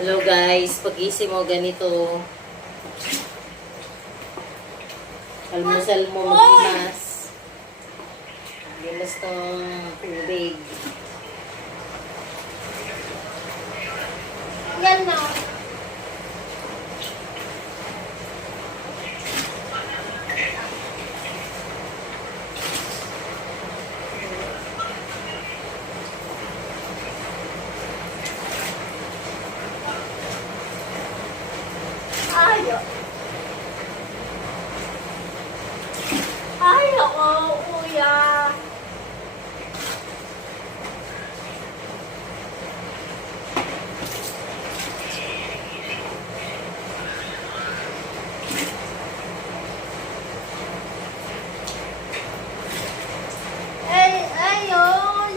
Hello guys, pagising mo ganito. Almusal mo magimas. Gimas ng tubig. Yan na. Ayaw. Ayaw ko, kuya. Ayun.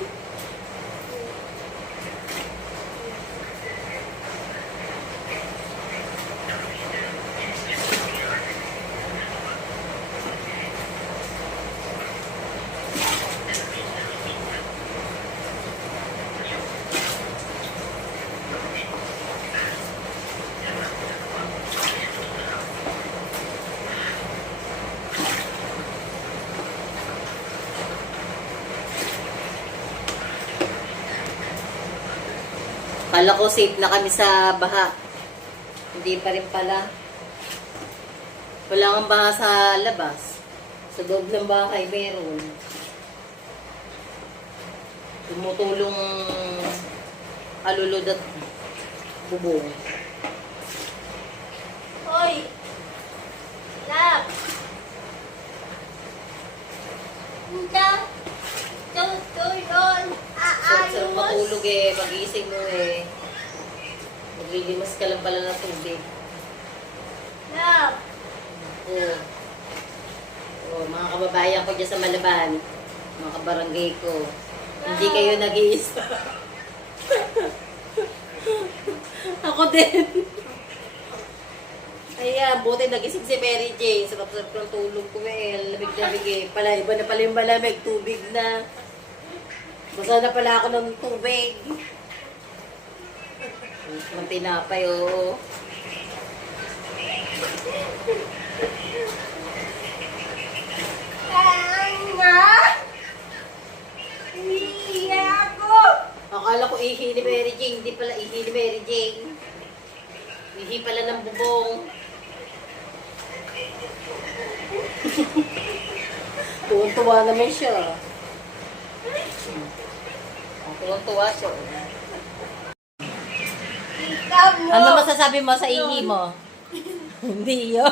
Kala ko safe na kami sa baha. Hindi pa rin pala. Wala kang baha sa labas. Sa loob ng bahay meron. Tumutulong alulod at bubong. Hoy. Lap. Hindi. Tutulon. Sarap matulog eh. Pag-iising mo eh. Maglilimas ka lang pala ng tubig. Lap. Oo. Oo, mga kababayan ko dyan sa Malaban. Mga kabarangay ko. Hindi kayo nag-iisa. Ako din. Ay, buti nagising si Mary Jane. Sarap-sarap ng tulog ko eh. Lamig-lamig eh. Iba na pala yung malamig. Tubig na. Basa na pala ako ng tubig. Ng tinapay, oo. Akala ko ihi ni Mary Jane. Hindi pala ihi ni Mary Jane. Ihi pala ng bubong. Tuwan-tuwa naman siya. Tuwan-tuwa siya. Ano masasabi mo sa ihi mo? Hindi yun.